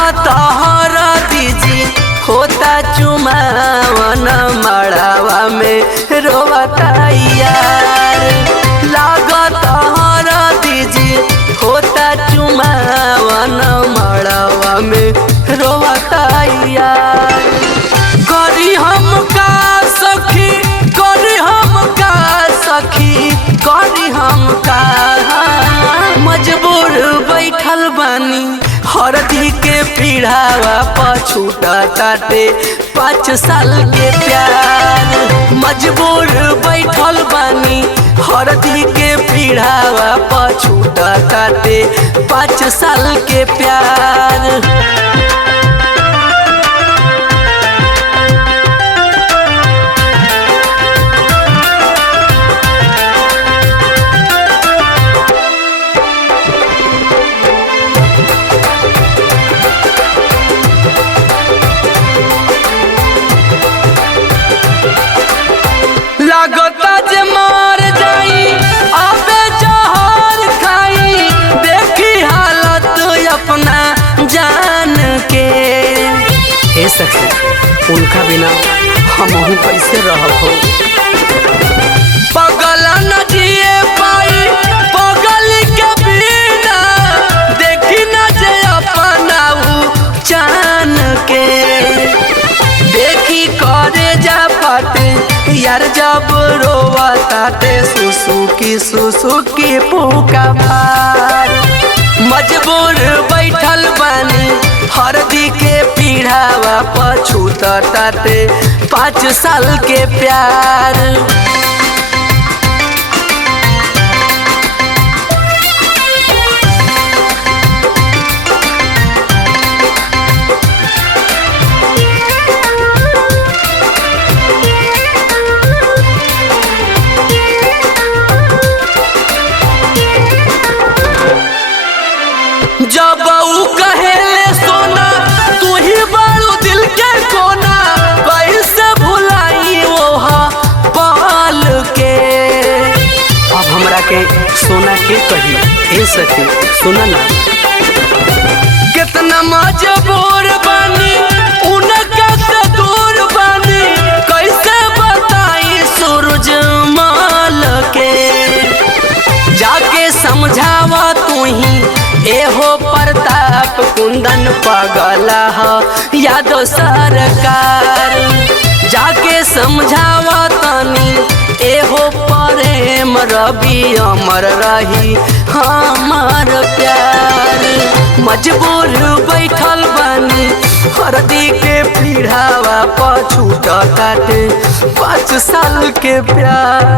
लागत हर दीजी होता चुमावन मड़ावा में रोवता यार। लागत हर दीजी होता चुमावन मड़ावा में रोवता यार। करी हम का सखी, करी हम का सखी, करी हम का मजबूर बैठल बानी हरदी के पीढ़ावा पछूटा ताटे 5 साल के प्यार। मजबूर बैठल बानी हरदी के पीढ़ावा पछूटा ताटे 5 साल के प्यार। लागता जे मर जाई अबे जहर खाई, देखी हालत अपना जान के। हे सखी, उनका बिना हमहू कैसे रहब हो। पगल न जिए पाई पगल के बिना, देखी न जे अपना जान के। देखी करे जा फटे यार जब रोवा ताटे सुसुकी पुका भार। मजबूर बैठल बानी हरदी के पीढ़ावा पछूता ताटे 5 साल के प्यार। जब ऊ कहेले सोना तू ही बारू दिल के कोना, कैसे भुलाई ओह पाल के। अब हमरा के सोना के कही, ए सखी सुना ना। कितना मजबूर बानी उनका से दूर बानी, कैसे बताई सूरजमल के। जाके समझावा तू ही एहो प्रताप कुंदन पगला ह यादव सरकार। जाके समझावा तनी एहो प्रेम रवि अमर रही हमार प्यार। मजबूर बैठल बानी हरदी के पीढ़ावा पछूटा ताटे 5 साल के प्यार।